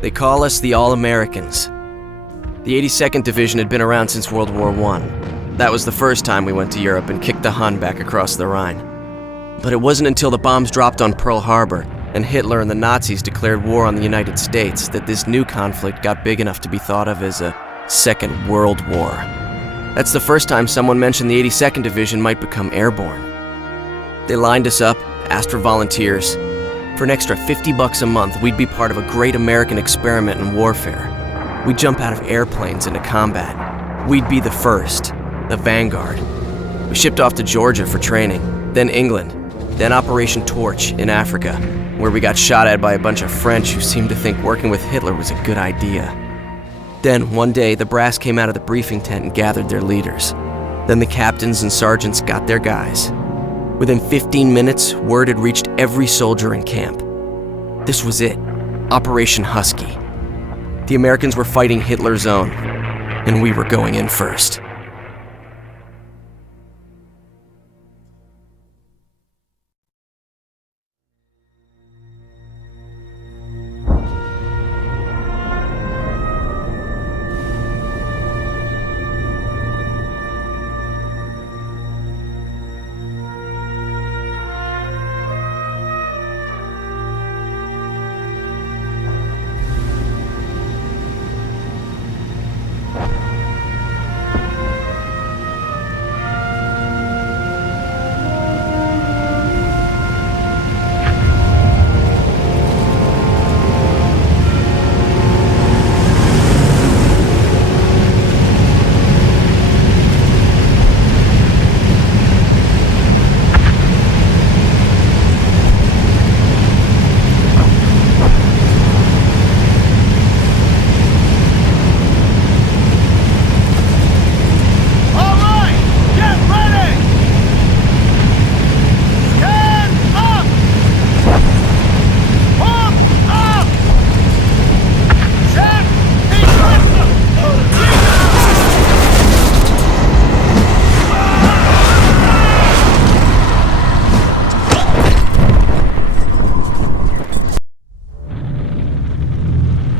They call us the All-Americans. The 82nd Division had been around since World War I. That was the first time we went to Europe and kicked the Hun back across the Rhine. But it wasn't until the bombs dropped on Pearl Harbor and Hitler and the Nazis declared war on the United States that this new conflict got big enough to be thought of as a Second World War. That's the first time someone mentioned the 82nd Division might become airborne. They lined us up, asked for volunteers. For an extra $50 a month, we'd be part of a great American experiment in warfare. We'd jump out of airplanes into combat. We'd be the first, the Vanguard. We shipped off to Georgia for training, then England, then Operation Torch in Africa, where we got shot at by a bunch of French who seemed to think working with Hitler was a good idea. Then, one day, the brass came out of the briefing tent and gathered their leaders. Then the captains and sergeants got their guys. Within 15 minutes, word had reached every soldier in camp. This was it, Operation Husky. The Americans were fighting Hitler's own, and we were going in first.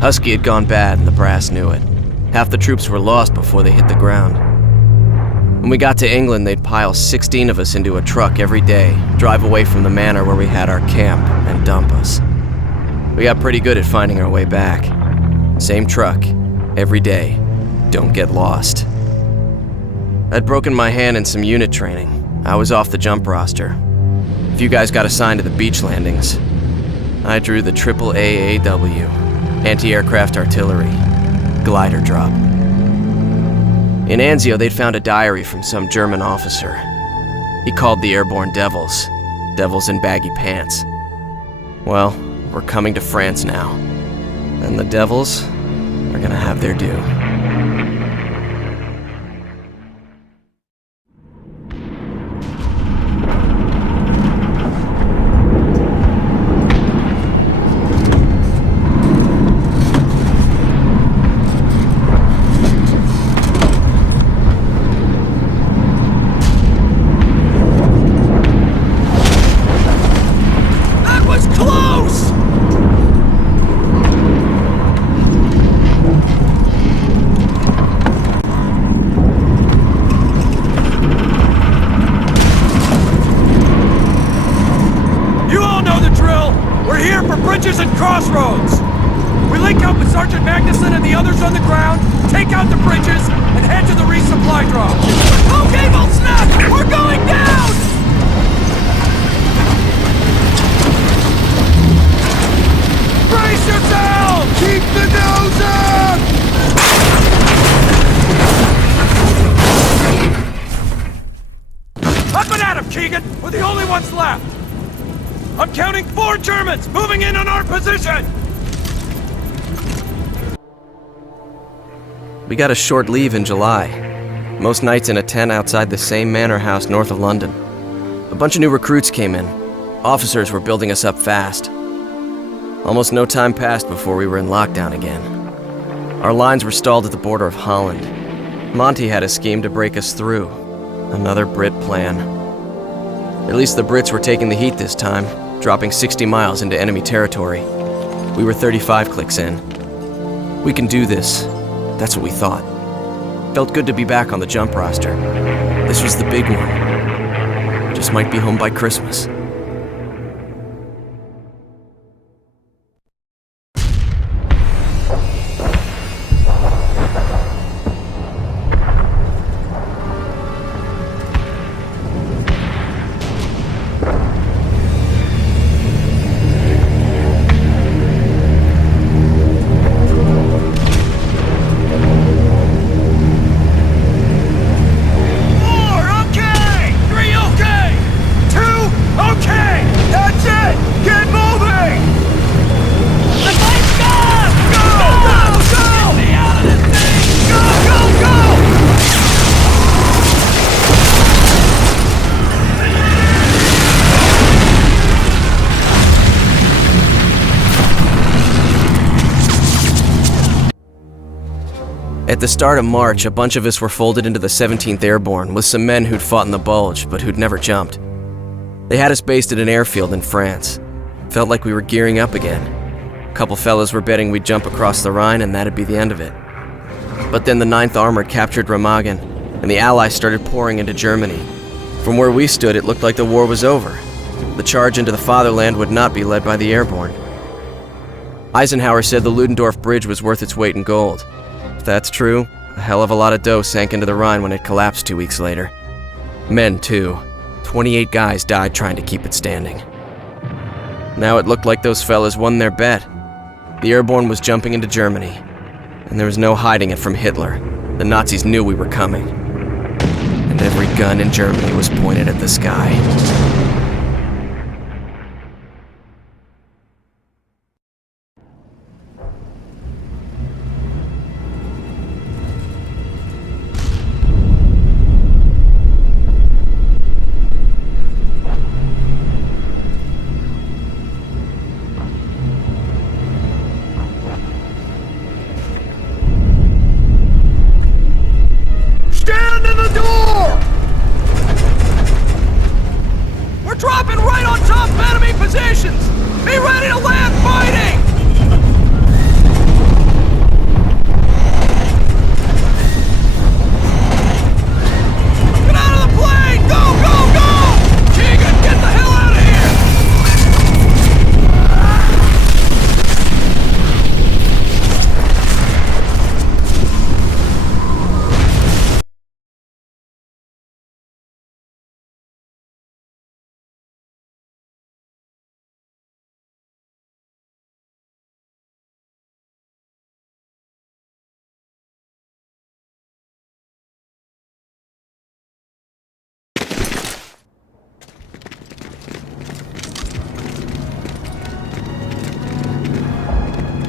Husky had gone bad and the brass knew it. Half the troops were lost before they hit the ground. When we got to England, they'd pile 16 of us into a truck every day, drive away from the manor where we had our camp, and dump us. We got pretty good at finding our way back. Same truck, every day. Don't get lost. I'd broken my hand in some unit training. I was off the jump roster. A few guys got assigned to the beach landings. I drew the triple AAW. Anti-aircraft artillery, glider drop. In Anzio, they'd found a diary from some German officer. He called the airborne devils, devils in baggy pants. Well, we're coming to France now, and the devils are gonna have their due. Bridges and crossroads! We link up with Sergeant Magnuson and the others on the ground, take out the bridges, and head to the resupply drop. Okay, Volsnak! We're going down! Brace yourself! Keep the nose up! Up and at him, Keegan! We're the only ones left! I'm counting 4 Germans moving in on our position! We got a short leave in July. Most nights in a tent outside the same manor house north of London. A bunch of new recruits came in. Officers were building us up fast. Almost no time passed before we were in lockdown again. Our lines were stalled at the border of Holland. Monty had a scheme to break us through. Another Brit plan. At least the Brits were taking the heat this time, dropping 60 miles into enemy territory. We were 35 clicks in. We can do this. That's what we thought. Felt good to be back on the jump roster. This was the big one. Just might be home by Christmas. At the start of March, a bunch of us were folded into the 17th Airborne with some men who'd fought in the Bulge, but who'd never jumped. They had us based at an airfield in France. Felt like we were gearing up again. A couple fellas were betting we'd jump across the Rhine and that'd be the end of it. But then the 9th Armored captured Remagen, and the Allies started pouring into Germany. From where we stood, it looked like the war was over. The charge into the fatherland would not be led by the Airborne. Eisenhower said the Ludendorff Bridge was worth its weight in gold. If that's true, a hell of a lot of dough sank into the Rhine when it collapsed 2 weeks later. Men, too. 28 guys died trying to keep it standing. Now it looked like those fellas won their bet. The Airborne was jumping into Germany, and there was no hiding it from Hitler. The Nazis knew we were coming, and every gun in Germany was pointed at the sky.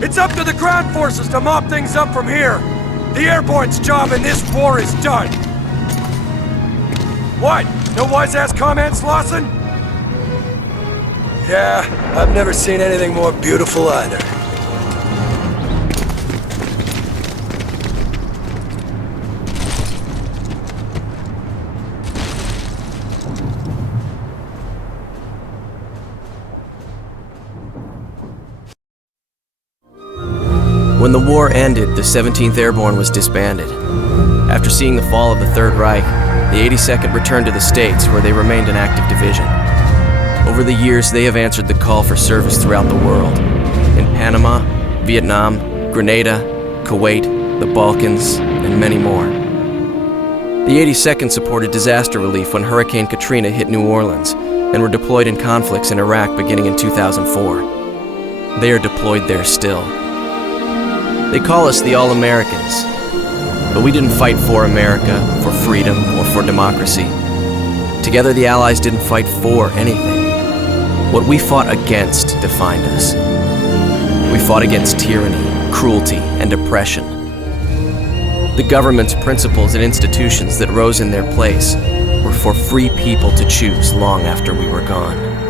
It's up to the ground forces to mop things up from here. The Airborne's job in this war is done. What? No wise-ass comments, Lawson? Yeah, I've never seen anything more beautiful either. When the war ended, the 17th Airborne was disbanded. After seeing the fall of the Third Reich, the 82nd returned to the States, where they remained an active division. Over the years, they have answered the call for service throughout the world. In Panama, Vietnam, Grenada, Kuwait, the Balkans, and many more. The 82nd supported disaster relief when Hurricane Katrina hit New Orleans, and were deployed in conflicts in Iraq beginning in 2004. They are deployed there still. They call us the All-Americans, but we didn't fight for America, for freedom, or for democracy. Together, the Allies didn't fight for anything. What we fought against defined us. We fought against tyranny, cruelty, and oppression. The government's principles and institutions that rose in their place were for free people to choose long after we were gone.